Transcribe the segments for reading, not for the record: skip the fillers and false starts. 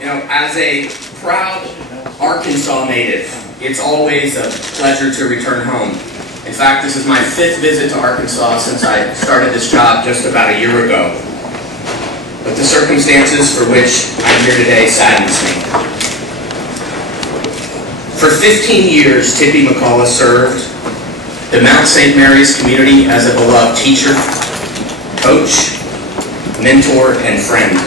You know, as a proud Arkansas native, it's always a pleasure to return home. In fact, this is my 5th visit to Arkansas since I started this job just about a year ago. But the circumstances for which I'm here today saddens me. For 15 years, Tippi McCullough served the Mount St. Mary's community as a beloved teacher, coach, mentor, and friend.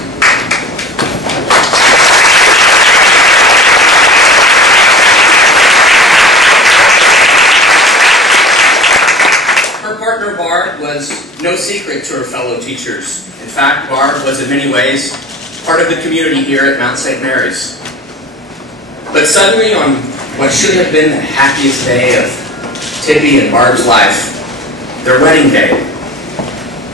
Her partner, Barb, was no secret to her fellow teachers. In fact, Barb was in many ways part of the community here at Mount St. Mary's. But suddenly, on what should have been the happiest day of Tippi and Barb's life, their wedding day,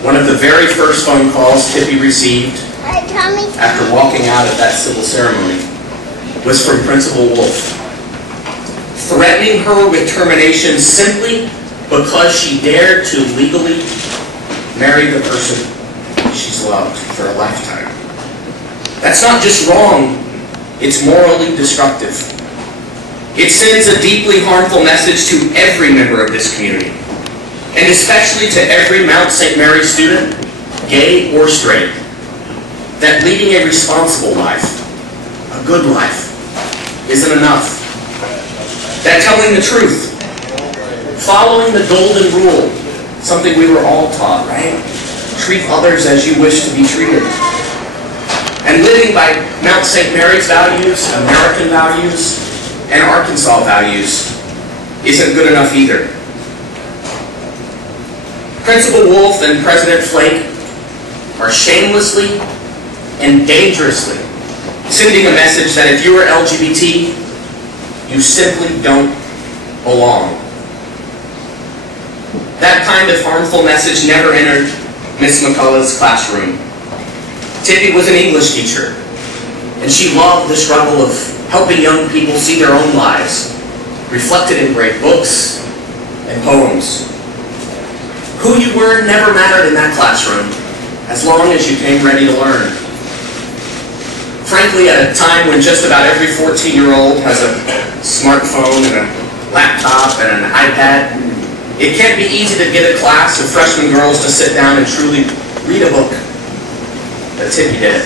one of the very first phone calls Tippi received after walking out of that civil ceremony was from Principal Wolf, threatening her with termination simply because she dared to legally marry the person she's loved for a lifetime. That's not just wrong, it's morally destructive. It sends a deeply harmful message to every member of this community, and especially to every Mount St. Mary's student, gay or straight, that leading a responsible life, a good life, isn't enough. That telling the truth, following the golden rule, something we were all taught, right? Treat others as you wish to be treated. And living by Mount St. Mary's values, American values, and Arkansas values isn't good enough either. Principal Wolf and President Flake are shamelessly and dangerously sending a message that if you are LGBT, you simply don't belong. That kind of harmful message never entered Miss McCullough's classroom. Tippi was an English teacher, and she loved the struggle of helping young people see their own lives, reflected in great books and poems. Who you were never mattered in that classroom, as long as you came ready to learn. Frankly, at a time when just about every 14-year-old has a smartphone and a laptop and an iPad, it can't be easy to get a class of freshman girls to sit down and truly read a book. But Tippi did.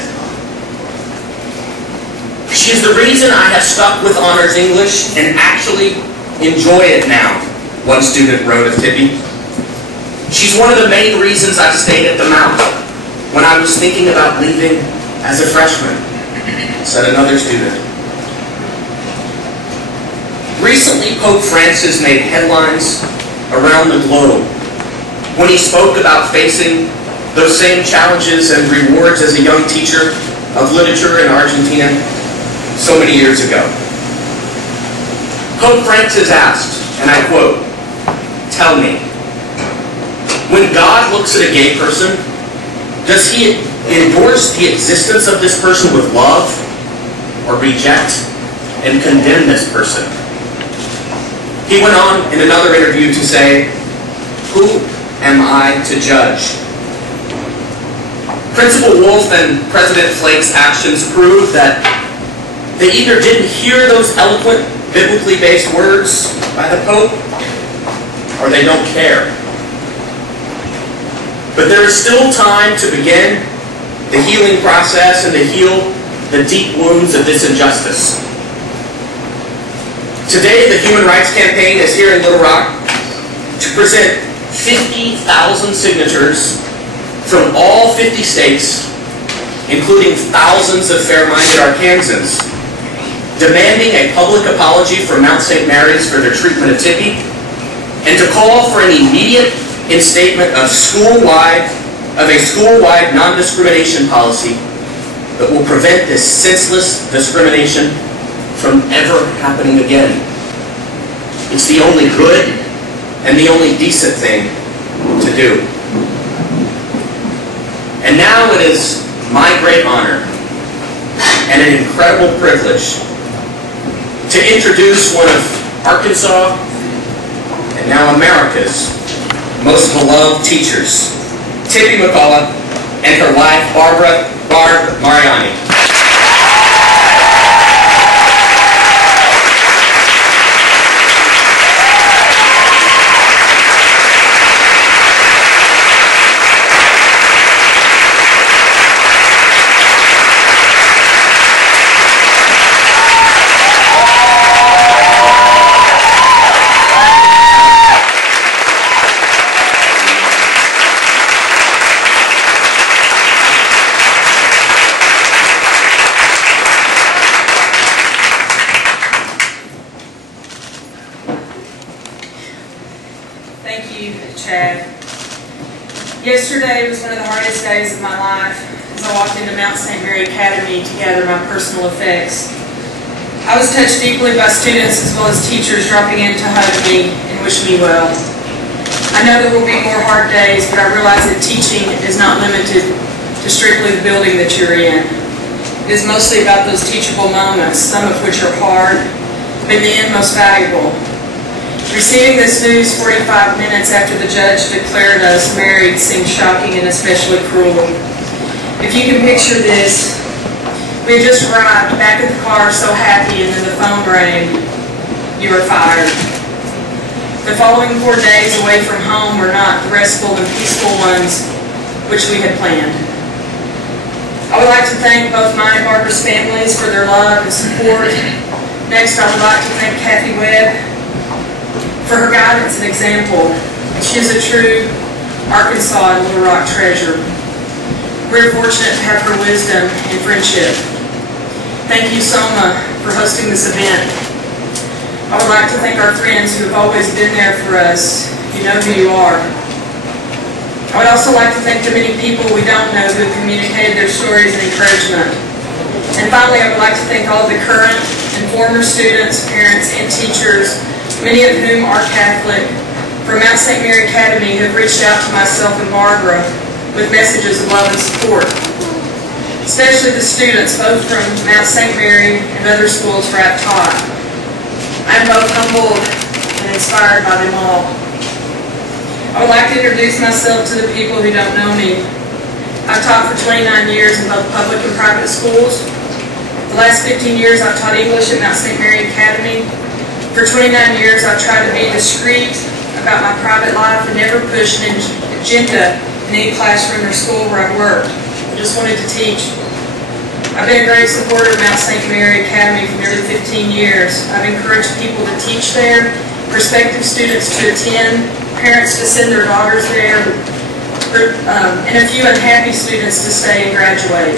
She's the reason I have stuck with honors English and actually enjoy it now, one student wrote of Tippi. She's one of the main reasons I've stayed at the Mount when I was thinking about leaving as a freshman, said another student. Recently, Pope Francis made headlines around the globe when he spoke about facing those same challenges and rewards as a young teacher of literature in Argentina so many years ago. Pope Francis asked, and I quote, "Tell me, when God looks at a gay person, does he endorse the existence of this person with love, or reject and condemn this person?" He went on in another interview to say, "Who am I to judge?" Principal Wolf and President Flake's actions prove that they either didn't hear those eloquent, biblically based words by the Pope, or they don't care. But there is still time to begin the healing process and to heal the deep wounds of this injustice. Today, the Human Rights Campaign is here in Little Rock to present 50,000 signatures from all 50 states, including thousands of fair-minded Arkansans, demanding a public apology from Mount St. Mary's for their treatment of Tippi, and to call for an immediate instatement of a school-wide non-discrimination policy that will prevent this senseless discrimination from ever happening again. It's the only good and the only decent thing to do. And now it is my great honor and an incredible privilege to introduce one of Arkansas and now America's most beloved teachers, Tippi McCullough and her wife, Barb Mariani. Yesterday was one of the hardest days of my life as I walked into Mount St. Mary Academy to gather my personal effects. I was touched deeply by students as well as teachers dropping in to hug me and wish me well. I know there will be more hard days, but I realize that teaching is not limited to strictly the building that you're in. It is mostly about those teachable moments, some of which are hard, but in the end most valuable. Receiving this news 45 minutes after the judge declared us married seemed shocking and especially cruel. If you can picture this, we had just arrived back at the car so happy, and then the phone rang. You were fired. The following 4 days away from home were not the restful and peaceful ones which we had planned. I would like to thank both mine and Barbara's families for their love and support. Next, I would like to thank Kathy Webb for her guidance and example. She is a true Arkansas and Little Rock treasure. We're fortunate to have her wisdom and friendship. Thank you, Soma, for hosting this event. I would like to thank our friends who have always been there for us. You know who you are. I would also like to thank the many people we don't know who have communicated their stories and encouragement. And finally, I would like to thank all of the current and former students, parents, and teachers, many of whom are Catholic, from Mount St. Mary Academy who have reached out to myself and Barbara with messages of love and support. Especially the students, both from Mount St. Mary and other schools where I've taught. I am both humbled and inspired by them all. I would like to introduce myself to the people who don't know me. I've taught for 29 years in both public and private schools. The last 15 years I've taught English at Mount St. Mary Academy. For 29 years I've tried to be discreet about my private life and never push an agenda in any classroom or school where I've worked. I just wanted to teach. I've been a great supporter of Mount St. Mary Academy for nearly 15 years. I've encouraged people to teach there, prospective students to attend, parents to send their daughters there, and a few unhappy students to stay and graduate.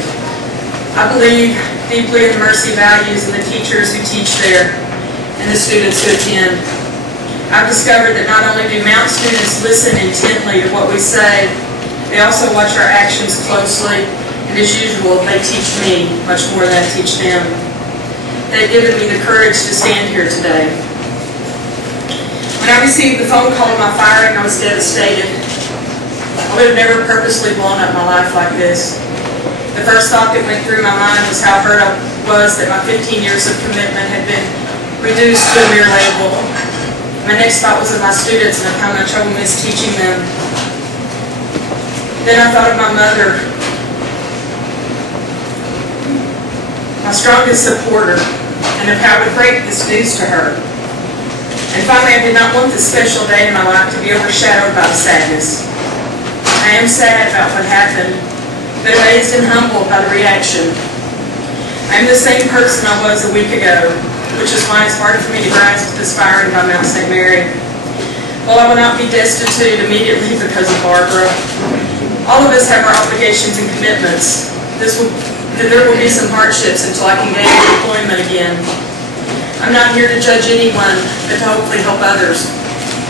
I believe deeply in the mercy values and the teachers who teach there and the students who attend. I've discovered that not only do Mount students listen intently to what we say, they also watch our actions closely, and as usual, they teach me much more than I teach them. They've given me the courage to stand here today. When I received the phone call of my firing, I was devastated. I would have never purposely blown up my life like this. The first thought that went through my mind was how hurt I was that my 15 years of commitment had been reduced to a mere label. My next thought was of my students and of how much I will miss teaching them. Then I thought of my mother, my strongest supporter, and of how it would break this news to her. And finally, I did not want this special day in my life to be overshadowed by the sadness. I am sad about what happened, but amazed and humbled by the reaction. I am the same person I was a week ago, which is why it's hard for me to grasp this firing by Mount St. Mary. While I will not be destitute immediately because of Barbara, all of us have our obligations and commitments. There will be some hardships until I can gain employment again. I'm not here to judge anyone, but to hopefully help others.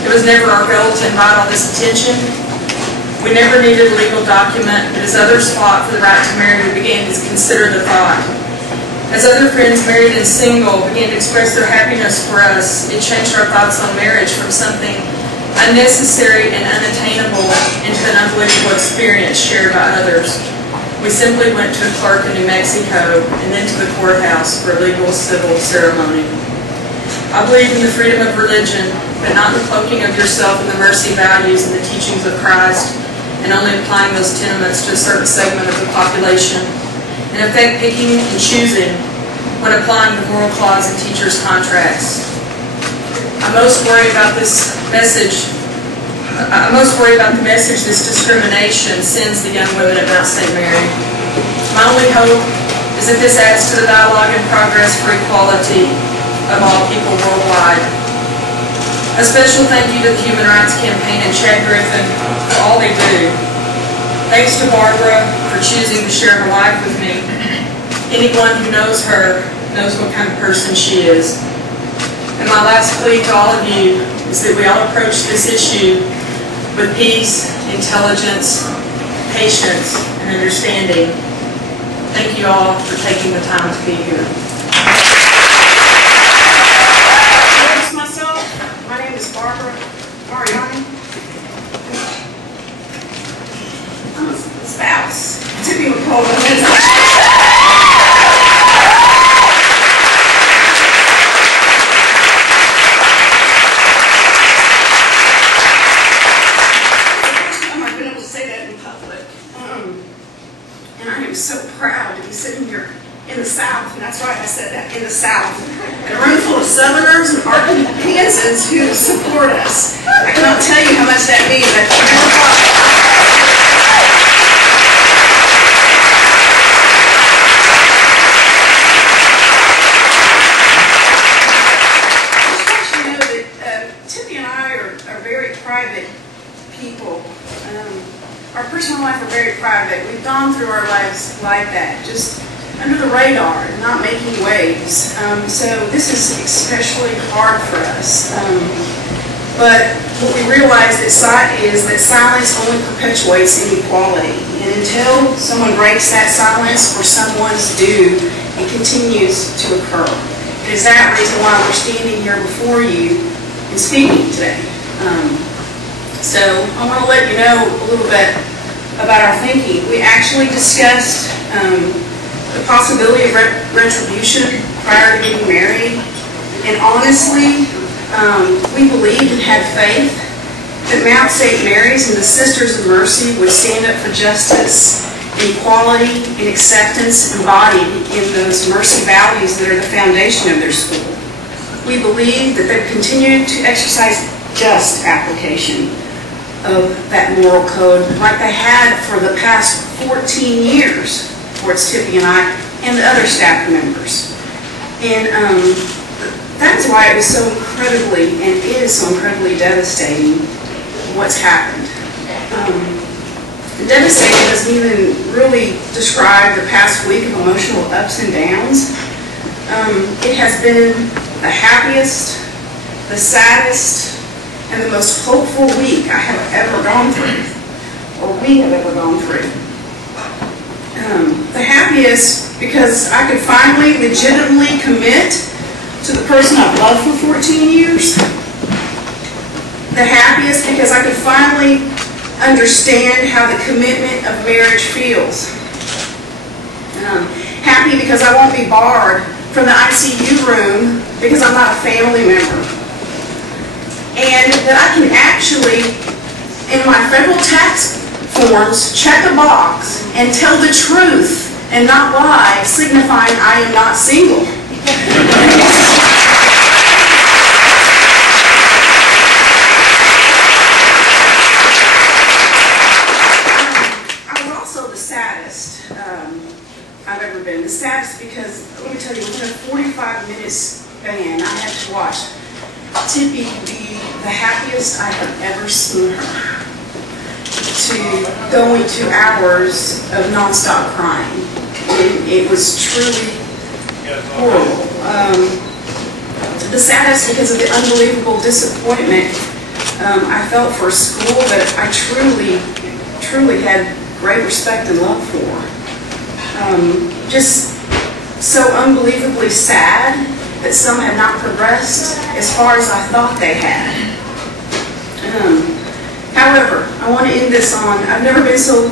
It was never our goal to invite all this attention. We never needed a legal document, but as others fought for the right to marry, we began to consider the thought. As other friends, married and single, began to express their happiness for us, it changed our thoughts on marriage from something unnecessary and unattainable into an unbelievable experience shared by others. We simply went to a clerk in New Mexico and then to the courthouse for a legal civil ceremony. I believe in the freedom of religion, but not the cloaking of yourself in the mercy values and the teachings of Christ, and only applying those tenements to a certain segment of the population, and in fact picking and choosing when applying the moral clause in teachers' contracts. I'm most worried about the message this discrimination sends the young women at Mount St. Mary. My only hope is that this adds to the dialogue and progress for equality of all people worldwide. A special thank you to the Human Rights Campaign and Chad Griffin for all they do. Thanks to Barbara for choosing to share her life with me. Anyone who knows her knows what kind of person she is. And my last plea to all of you is that we all approach this issue with peace, intelligence, patience, and understanding. Thank you all for taking the time to be here. Introduce myself. My name is Barb Mariani. I'm a spouse. Tippi McCullough. So proud to be sitting here in the South, and that's right, I said that, in the South, in a room full of Southerners and Arkansans who support us. I cannot tell you how much that means. I never thought. I just want you to know that Tippi and I are very private people. Our personal life are very private. We've gone through our lives like that, just under the radar and not making waves. So this is especially hard for us. But what we realize is that silence only perpetuates inequality. And until someone breaks that silence or someone's due, it continues to occur. It is that reason why we're standing here before you and speaking today. So I want to let you know a little bit about our thinking. We actually discussed the possibility of retribution prior to getting married. And honestly, we believed and had faith that Mount St. Mary's and the Sisters of Mercy would stand up for justice, and equality, and acceptance embodied in those mercy values that are the foundation of their school. We believe that they've continued to exercise just application of that moral code like they had for the past 14 years towards Tippi and I and the other staff members. And that's why it was so incredibly, and is so incredibly devastating what's happened. Devastating doesn't even really describe the past week of emotional ups and downs. It has been the happiest, the saddest, and the most hopeful week I have ever gone through, or we have ever gone through. The happiest because I could finally legitimately commit to the person I've loved for 14 years. The happiest because I could finally understand how the commitment of marriage feels. Happy because I won't be barred from the ICU room because I'm not a family member. And that I can actually, in my federal tax forms, check a box and tell the truth and not lie, signifying I am not single. I was also the saddest I've ever been. The saddest because, let me tell you, within a 45-minute span, I had to watch Tippi be the happiest I have ever seen her, to going to hours of nonstop crying. It was truly horrible. The saddest because of the unbelievable disappointment I felt for a school that I truly had great respect and love for. Just so unbelievably sad that some had not progressed as far as I thought they had. However, I want to end this on, I've never been so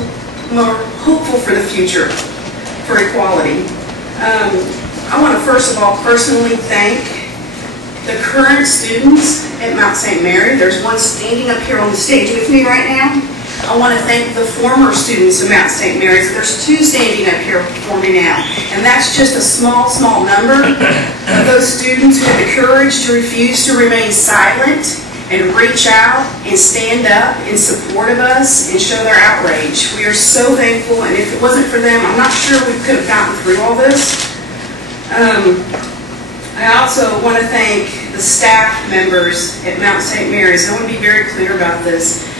more hopeful for the future for equality. I want to first of all personally thank the current students at Mount St. Mary. There's one standing up here on the stage with me right now. I want to thank the former students of Mount St. Mary's. There's two standing up here for me now. And that's just a small number of those students who had the courage to refuse to remain silent and reach out and stand up in support of us and show their outrage. We are so thankful, and if it wasn't for them, I'm not sure we could have gotten through all this. I also want to thank the staff members at Mount St. Mary's. I want to be very clear about this.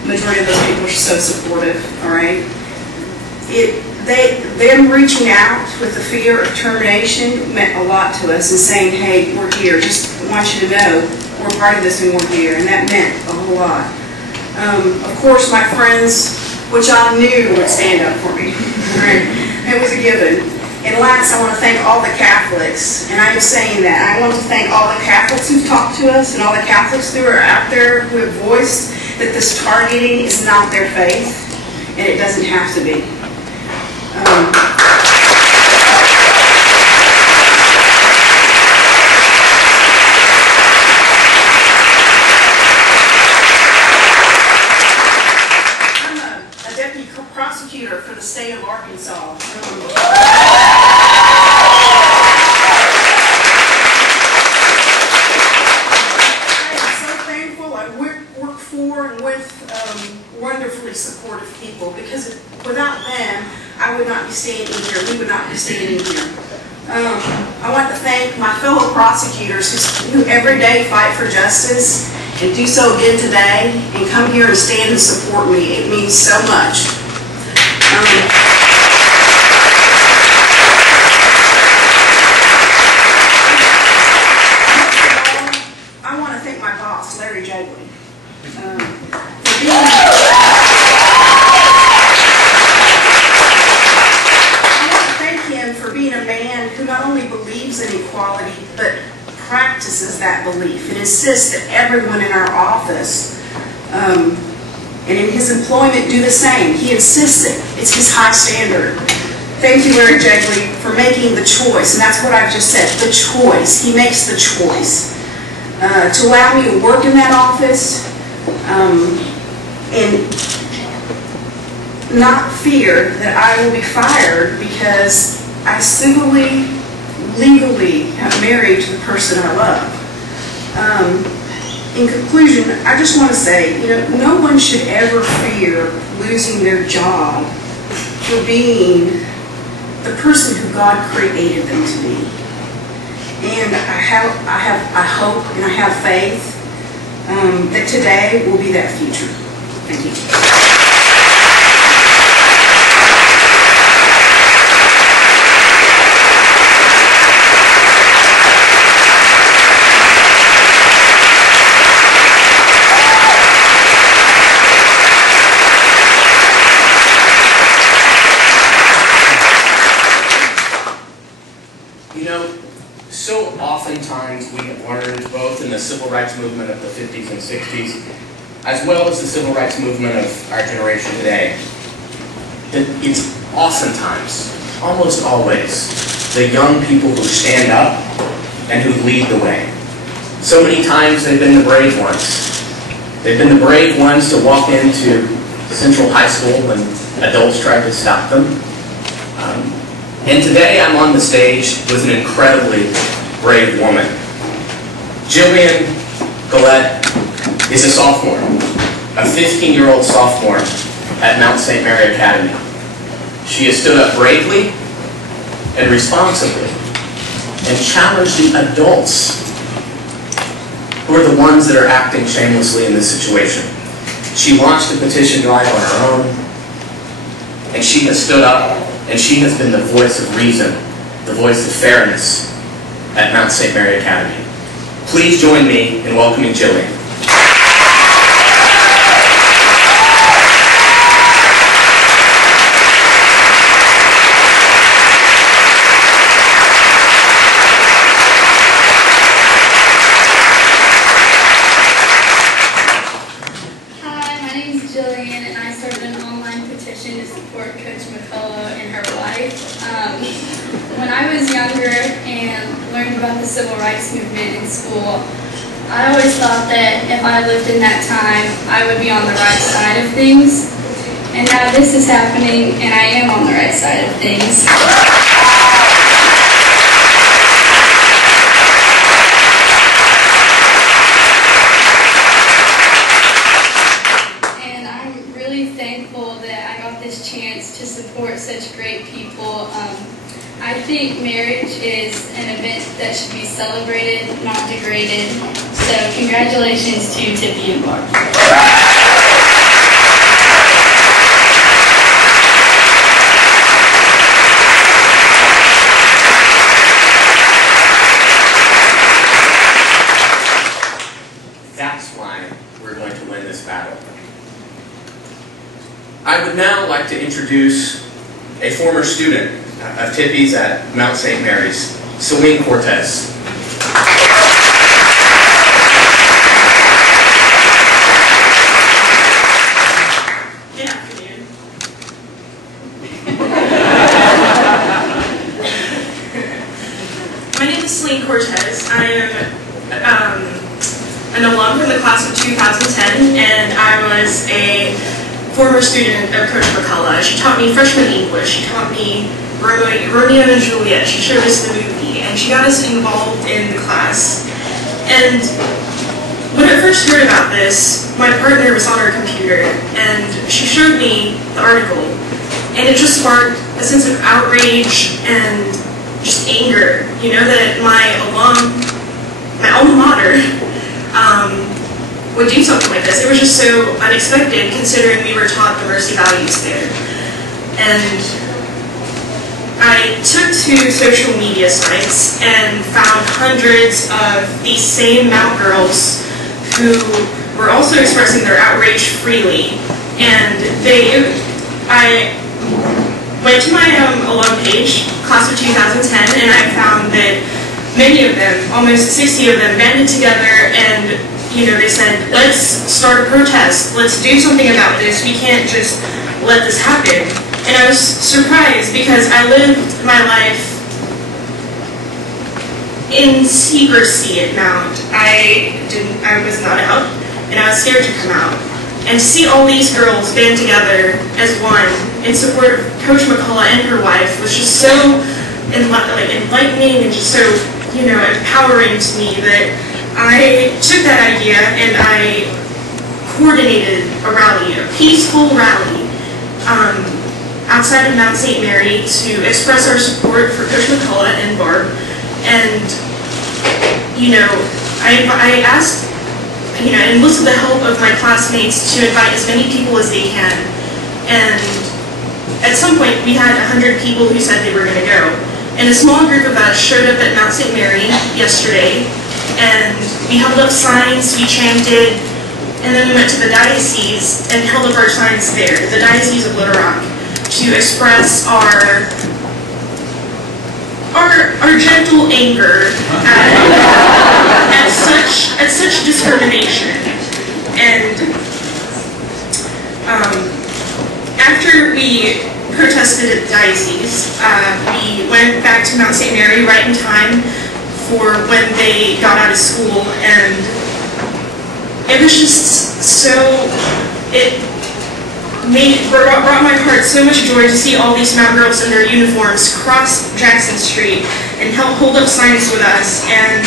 The majority of those people are so supportive, all right? Them reaching out with the fear of termination meant a lot to us and saying, hey, we're here. Just want you to know we're part of this and we're here. And that meant a whole lot. Of course, my friends, which I knew would stand up for me. Right? It was a given. And last, I want to thank all the Catholics, and I'm saying that. I want to thank all the Catholics who've talked to us and all the Catholics who are out there who have voiced that this targeting is not their faith, and it doesn't have to be. Prosecutor for the state of Arkansas. I am so thankful. I work for and with wonderfully supportive people, because without them, I would not be standing here. We would not be standing here. I want to thank my fellow prosecutors who every day fight for justice and do so again today, and come here and stand and support me. It means so much. I want to thank my boss, Larry Jagley, for being a man who not only believes in equality, but practices that belief and insists that everyone in our office and in his employment do the same. He insists it. It's his high standard. Thank you, Larry Jagley, for making the choice, and that's what I've just said, the choice. He makes the choice to allow me to work in that office and not fear that I will be fired because I civilly, legally have married the person I love. In conclusion, I just want to say, no one should ever fear losing their job for being the person who God created them to be. And I hope and I have faith that today will be that future. Thank you. So oftentimes we have learned, both in the civil rights movement of the 50s and 60s, as well as the civil rights movement of our generation today, that it's oftentimes, almost always, the young people who stand up and who lead the way. So many times they've been the brave ones. They've been the brave ones to walk into Central High School when adults tried to stop them. And today I'm on the stage with an incredibly brave woman. Jillian Gillette is a sophomore, a 15-year-old sophomore at Mount St. Mary Academy. She has stood up bravely and responsibly and challenged the adults who are the ones that are acting shamelessly in this situation. She launched a petition drive on her own, and she has stood up and she has been the voice of reason, the voice of fairness at Mount St. Mary Academy. Please join me in welcoming Jillian. Hi, my name is Jillian, and I started an online petition to support Coach McCullough and her wife. When I was younger and learned about the civil rights movement in school, I always thought that if I lived in that time, I would be on the right side of things. And now this is happening, and I am on the right side of things. And I'm really thankful that I got this chance to support such great people. I think marriage is an event that should be celebrated, not degraded. So congratulations to Tippi and Barb. That's why we're going to win this battle. I'd like to introduce a former student of Tippi's at Mount St. Mary's, Celine Cortez. Good afternoon. My name is Celine Cortez. I am an alum from the class of 2010, and I was a former student of Coach McCullough. She taught me freshman English. She taught me Romeo and Juliet. She showed us the movie, and she got us involved in the class. And when I first heard about this, my partner was on her computer, and she showed me the article, and it just sparked a sense of outrage and just anger. You know, that my alma mater, would do something like this. It was just so unexpected, considering we were taught the mercy values there. And I took to social media sites and found hundreds of these same Mount girls who were also expressing their outrage freely. And I went to my alum page, class of 2010, and I found that many of them, almost 60 of them, banded together and they said, let's start a protest, let's do something about this, we can't just let this happen. And I was surprised because I lived my life in secrecy at Mount. I was not out, and I was scared to come out. And to see all these girls band together as one in support of Coach McCullough and her wife was just so enlightening and just so, empowering to me that I took that idea and I coordinated a rally, a peaceful rally, outside of Mount St. Mary to express our support for Coach McCullough and Barb. And, I asked, and enlisted the help of my classmates to invite as many people as they can. And at some point, we had 100 people who said they were going to go. And a small group of us showed up at Mount St. Mary yesterday, and we held up signs, we chanted, and then we went to the diocese and held up our signs there, the Diocese of Little Rock, to express our gentle anger at such discrimination. And after we protested at the diocese, we went back to Mount St. Mary right in time for when they got out of school, and it was just so, it brought my heart so much joy to see all these Mount girls in their uniforms cross Jackson Street and help hold up signs with us and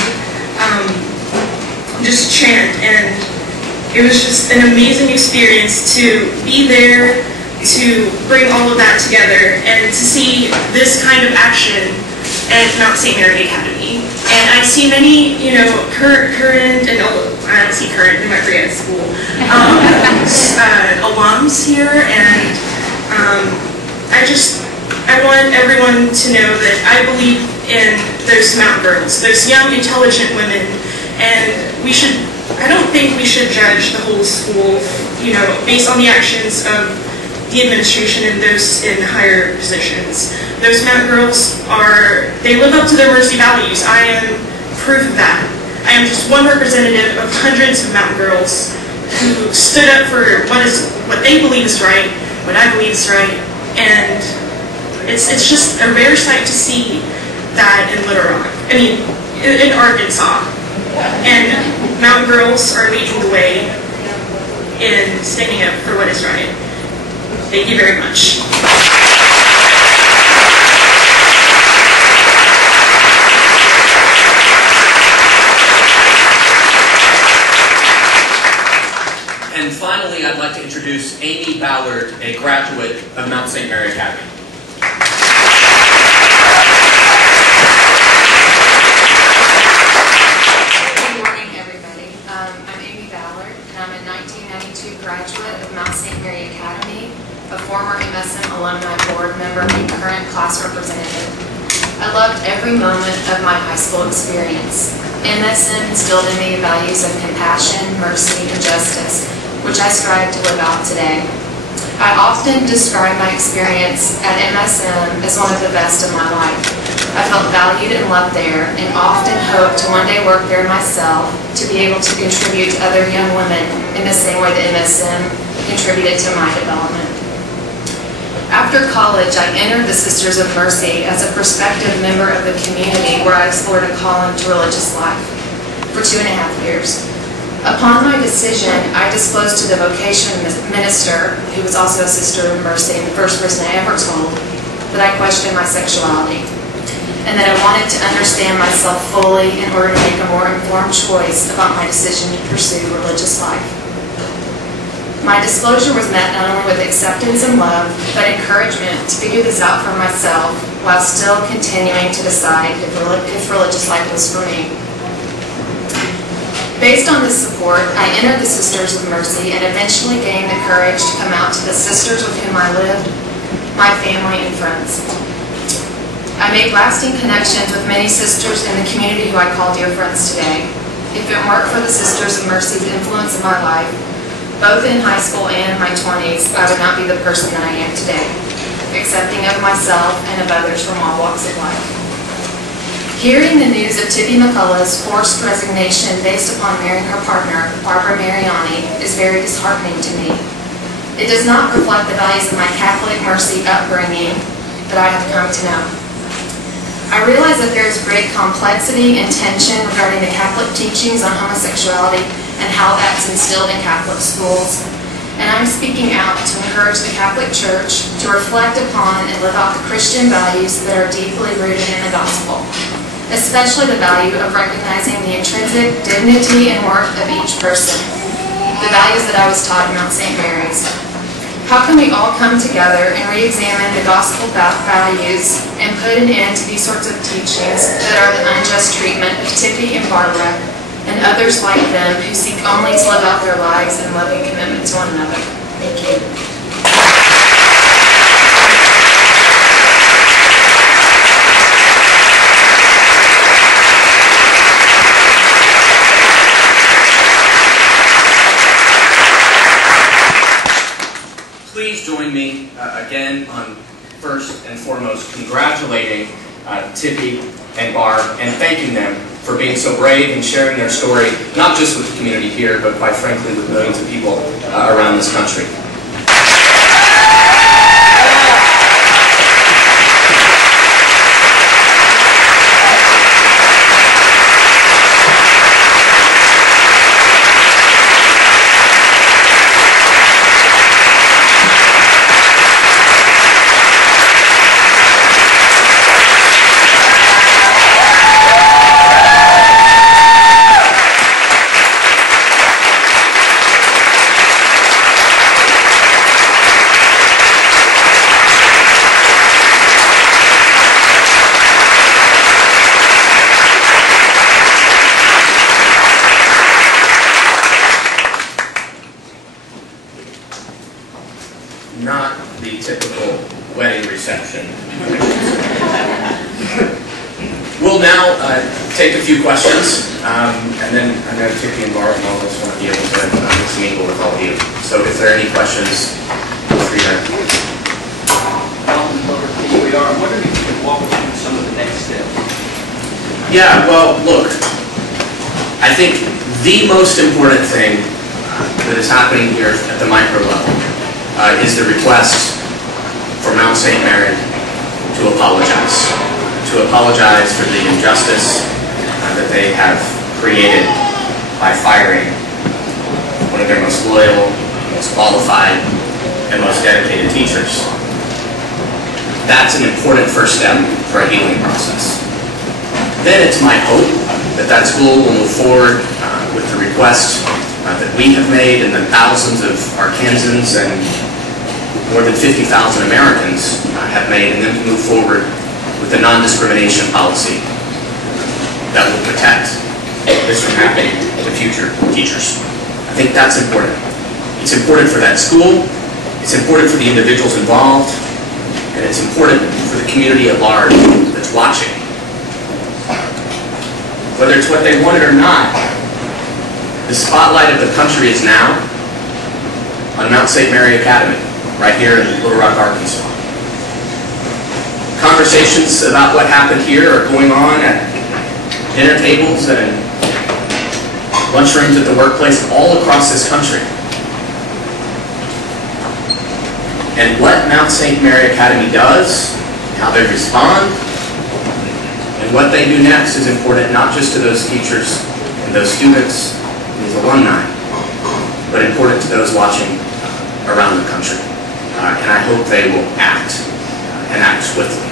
just chant. And it was just an amazing experience to be there, to bring all of that together, and to see this kind of action at Mount St. Mary Academy. And I see many, current, and I don't see current, they might forget at school, alums here, and I want everyone to know that I believe in those Mount girls, those young, intelligent women, and I don't think we should judge the whole school, based on the actions of the administration and those in higher positions. Those Mount girls they live up to their mercy values. I am proof of that. I am just one representative of hundreds of Mount girls who stood up for what they believe is right, what I believe is right, and it's just a rare sight to see that in in Arkansas. And Mount girls are leading the way in standing up for what is right. Thank you very much. And finally, I'd like to introduce Amy Ballard, a graduate of Mount St. Mary Academy. Good morning, everybody. I'm Amy Ballard, and I'm a 1992 graduate of Mount St. Mary Academy, a former MSM alumni board member and current class representative. I loved every moment of my high school experience. MSM instilled in me values of compassion, mercy, and justice, which I strive to live out today. I often describe my experience at MSM as one of the best of my life. I felt valued and loved there, and often hoped to one day work there myself to be able to contribute to other young women in the same way that MSM contributed to my development. After college, I entered the Sisters of Mercy as a prospective member of the community where I explored a calling to religious life for 2.5 years. Upon my decision, I disclosed to the vocation minister, who was also a Sister of Mercy and the first person I ever told, that I questioned my sexuality and that I wanted to understand myself fully in order to make a more informed choice about my decision to pursue religious life. My disclosure was met not only with acceptance and love, but encouragement to figure this out for myself while still continuing to decide if religious life was for me. Based on this support, I entered the Sisters of Mercy and eventually gained the courage to come out to the sisters with whom I lived, my family, and friends. I made lasting connections with many sisters in the community who I call dear friends today. If it weren't for the Sisters of Mercy's influence in my life, both in high school and in my 20s, I would not be the person that I am today, accepting of myself and of others from all walks of life. Hearing the news of Tippi McCullough's forced resignation based upon marrying her partner, Barb Mariani, is very disheartening to me. It does not reflect the values of my Catholic Mercy upbringing that I have come to know. I realize that there is great complexity and tension regarding the Catholic teachings on homosexuality and how that's instilled in Catholic schools, and I'm speaking out to encourage the Catholic Church to reflect upon and live out the Christian values that are deeply rooted in the gospel, especially the value of recognizing the intrinsic dignity and worth of each person, the values that I was taught in Mount St. Mary's. How can we all come together and re-examine the gospel values and put an end to these sorts of teachings that are the unjust treatment of Tippi and Barbara and others like them who seek only to live out their lives in loving commitment to one another? Thank you. Please join me again on first and foremost congratulating Tippi and Barb and thanking them for being so brave and sharing their story, not just with the community here, but quite frankly with millions of people around this country. Not the typical wedding reception. We'll now take a few questions, and then I know Tippi and Barb and all of us want to be able to mingle with all of you. So if there are any questions, feel free to. I'm wondering if you could walk us through some of the next steps. Yeah, well, look, I think the most important thing that is happening here at the micro level is the request for Mount St. Mary to apologize for the injustice that they have created by firing one of their most loyal, most qualified, and most dedicated teachers. That's an important first step for a healing process. Then it's my hope that that school will move forward with the request that we have made and that thousands of Arkansans and more than 50,000 Americans have made, and then to move forward with a non-discrimination policy that will protect this from happening to future teachers. I think that's important. It's important for that school, it's important for the individuals involved, and it's important for the community at large that's watching. Whether it's what they wanted or not, the spotlight of the country is now on Mount St. Mary Academy. right here in Little Rock, Arkansas. Conversations about what happened here are going on at dinner tables and lunchrooms at the workplace all across this country. And what Mount St. Mary Academy does, how they respond, and what they do next is important not just to those teachers and those students and these alumni, but important to those watching around the country. And I hope they will act, and act swiftly.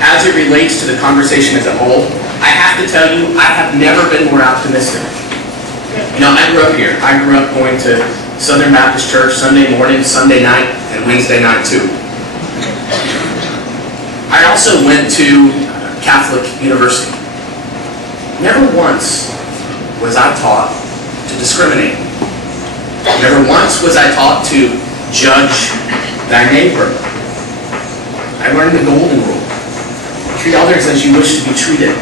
As it relates to the conversation as a whole, I have to tell you, I have never been more optimistic. You know, I grew up here. I grew up going to Southern Baptist Church Sunday morning, Sunday night, and Wednesday night too. I also went to Catholic University. Never once was I taught to discriminate. Never once was I taught to judge thy neighbor. I learned the golden rule. Treat others as you wish to be treated.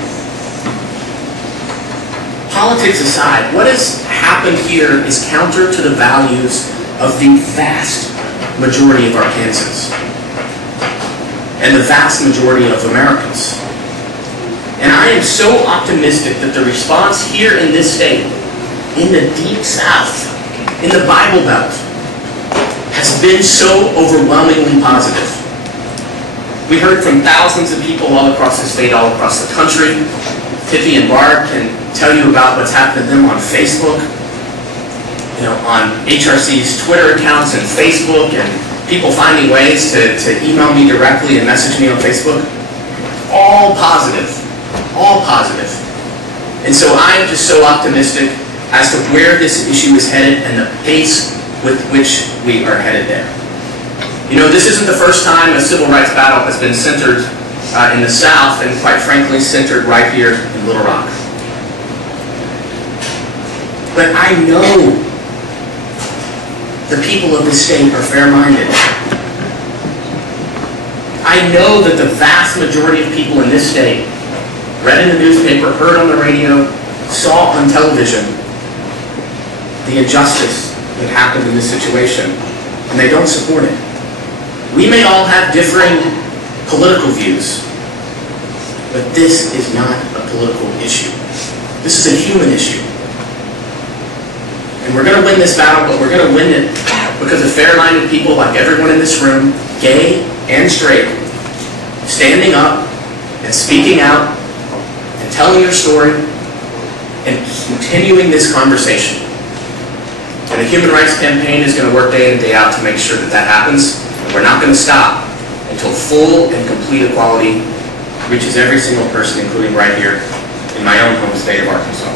Politics aside, what has happened here is counter to the values of the vast majority of Arkansans and the vast majority of Americans. And I am so optimistic that the response here in this state, in the Deep South, in the Bible Belt, has been so overwhelmingly positive. We heard from thousands of people all across the state, all across the country. Tippi and Barb can tell you about what's happened to them on Facebook, you know, on HRC's Twitter accounts and Facebook, and people finding ways to email me directly and message me on Facebook. All positive. All positive. And so I am just so optimistic as to where this issue is headed and the pace with which we are headed there. You know, this isn't the first time a civil rights battle has been centered in the South, and quite frankly centered right here in Little Rock. But I know the people of this state are fair-minded. I know that the vast majority of people in this state read in the newspaper, heard on the radio, saw on television the injustice that happened in this situation, and they don't support it. We may all have differing political views, but this is not a political issue. This is a human issue. And we're going to win this battle, but we're going to win it because of fair-minded people like everyone in this room, gay and straight, standing up and speaking out and telling their story and continuing this conversation. And the Human Rights Campaign is going to work day in and day out to make sure that that happens. And we're not going to stop until full and complete equality reaches every single person, including right here in my own home state of Arkansas.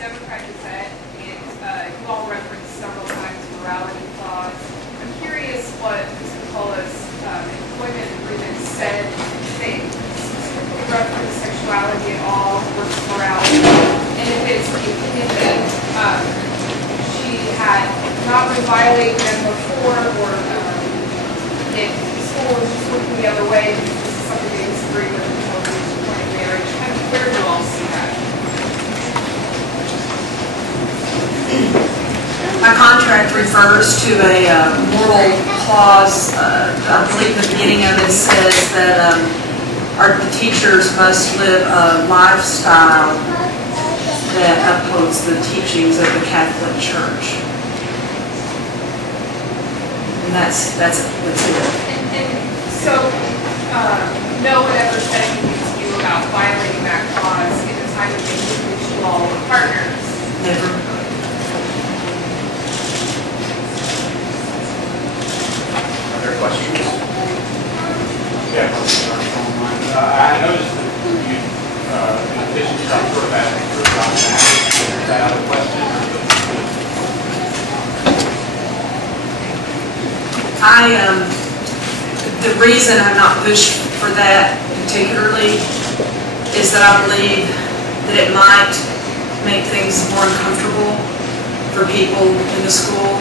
Democratic said, and you all referenced several times morality clause. I'm curious what Ms. McCullough's employment agreement said things. Specifically reference sexuality at all versus morality, and if it's the opinion that she had not been violating them before, or if the school is just looking the other way because this is something they disagree with in terms of appointed marriage. Kind of where do you all see that? My contract refers to a moral clause. I believe the beginning of it says that the teachers must live a lifestyle that upholds the teachings of the Catholic Church. And that's it. And so, no one ever said anything to you about violating that clause in the time that they knew that you all were partners? Never. Other questions? Yeah, I noticed that you, in addition to that, sort of asking for a document. Is that other question? The reason I'm not pushed for that particularly is that I believe that it might make things more uncomfortable for people in the school.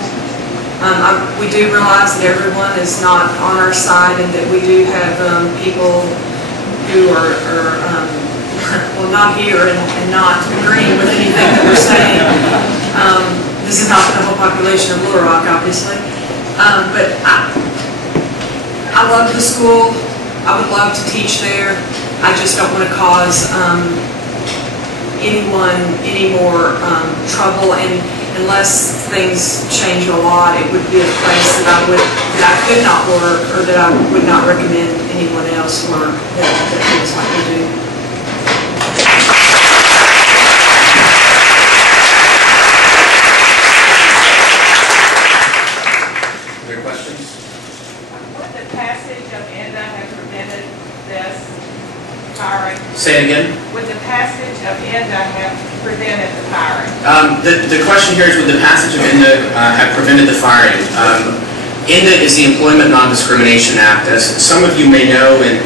We do realize that everyone is not on our side and that we do have people who are well, not here and not agreeing with anything that we're saying. This is not the whole population of Little Rock, obviously. But I love the school. I would love to teach there. I just don't want to cause anyone any more trouble, and unless things change a lot, it would be a place that I could not work, or that I would not recommend anyone else work that feels like we do. Other questions? Would the passage of ENDA have prevented this firing? Say it again. Would the passage of ENDA have prevented the firing? The question here is, would the passage of ENDA have prevented the firing? ENDA is the Employment Non-Discrimination Act. As some of you may know, in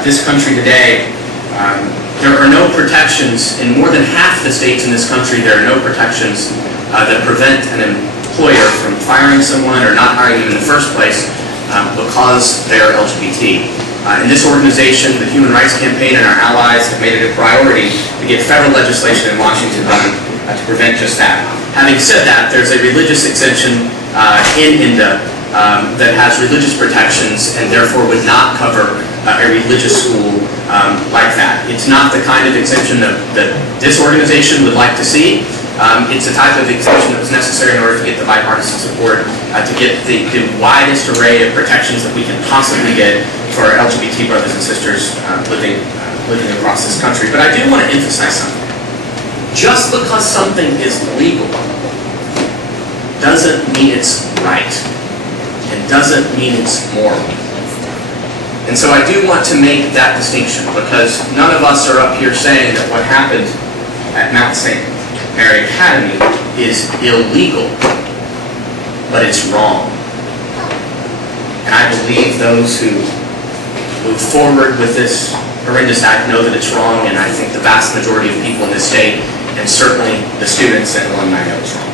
this country today, there are no protections. In more than half the states in this country, there are no protections that prevent an employer from firing someone or not hiring them in the first place because they are LGBT. In this organization, the Human Rights Campaign and our allies have made it a priority to get federal legislation in Washington done to prevent just that. Having said that, there's a religious exemption in ENDA that has religious protections and therefore would not cover a religious school like that. It's not the kind of exemption that this organization would like to see. It's a type of exemption that was necessary in order to get the bipartisan support to get the widest array of protections that we can possibly get for our LGBT brothers and sisters living across this country. But I do want to emphasize something. Just because something is legal doesn't mean it's right, and doesn't mean it's moral. And so I do want to make that distinction, because none of us are up here saying that what happened at Mount St. Mary Academy is illegal, but it's wrong. And I believe those who move forward with this horrendous act know that it's wrong, and I think the vast majority of people in this state, and certainly the students and alumni, know it's wrong.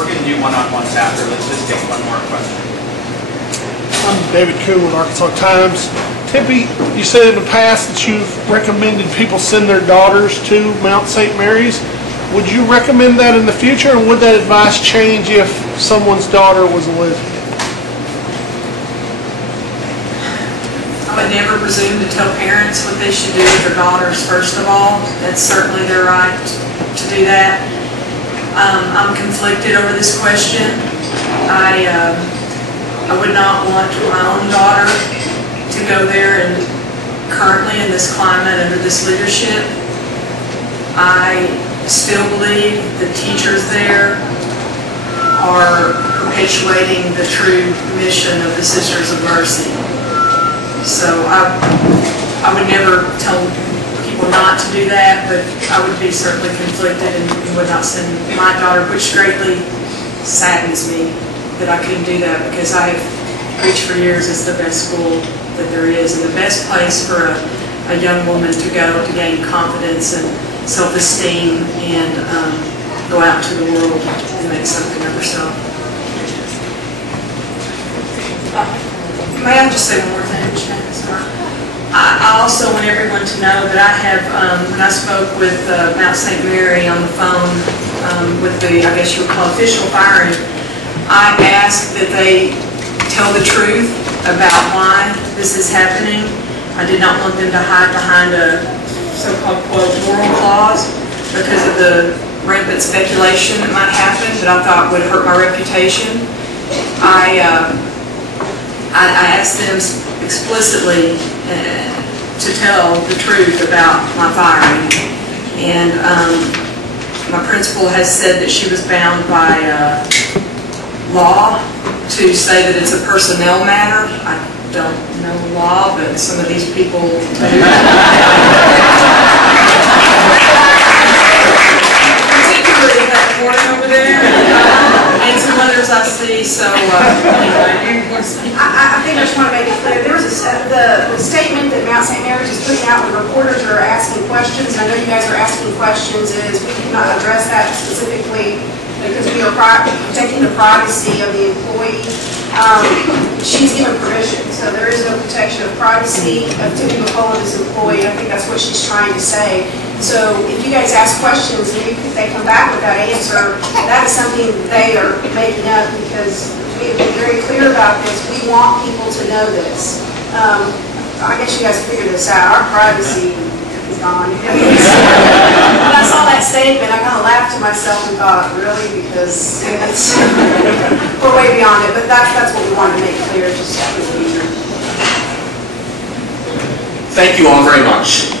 We're going to do one-on-ones after. Let's just take one more question. I'm David Kuhn with Arkansas Times. Tippi, you said in the past that you've recommended people send their daughters to Mount St. Mary's. Would you recommend that in the future, and would that advice change if someone's daughter was a lesbian? I would never presume to tell parents what they should do with their daughters, first of all. That's certainly their right to do that. I'm conflicted over this question. I would not want my own daughter to go there, and currently in this climate, under this leadership, I still believe the teachers there are perpetuating the true mission of the Sisters of Mercy. So I would never tell people not to do that, but I would be certainly conflicted and would not send my daughter, which greatly saddens me that I couldn't do that, because I have preached for years it's the best school that there is, and the best place for a young woman to go to gain confidence and self-esteem and go out into the world and make something of herself. May I just say one more thing, Shannon? Sorry. I also want everyone to know that I have, when I spoke with Mount St. Mary on the phone with the, I guess you would call official firing, I asked that they tell the truth about why this is happening. I did not want them to hide behind a so-called, quote, moral clause because of the rampant speculation that might happen that I thought would hurt my reputation. I asked them explicitly to tell the truth about my firing. And my principal has said that she was bound by law to say that it's a personnel matter. I don't know law, but some of these people do. Particularly that woman over there, and some others I see, so anyway. I think I just want to make it clear, there was the statement that Mount St. Mary's is putting out when reporters are asking questions, and I know you guys are asking questions, is we did not address that specifically because we protecting the privacy of the employee, she's given permission. So there is no protection of privacy of Tippi McCullough, this employee. I think that's what she's trying to say. So if you guys ask questions and if they come back with that answer, that is something they are making up, because we've been very clear about this. We want people to know this. I guess you guys figured this out. Our privacy is gone. When I saw that statement, I kind of laughed to myself and thought, really? Because it's, we're way beyond it. But that's what we wanted to make clear just for the future. Thank you all very much.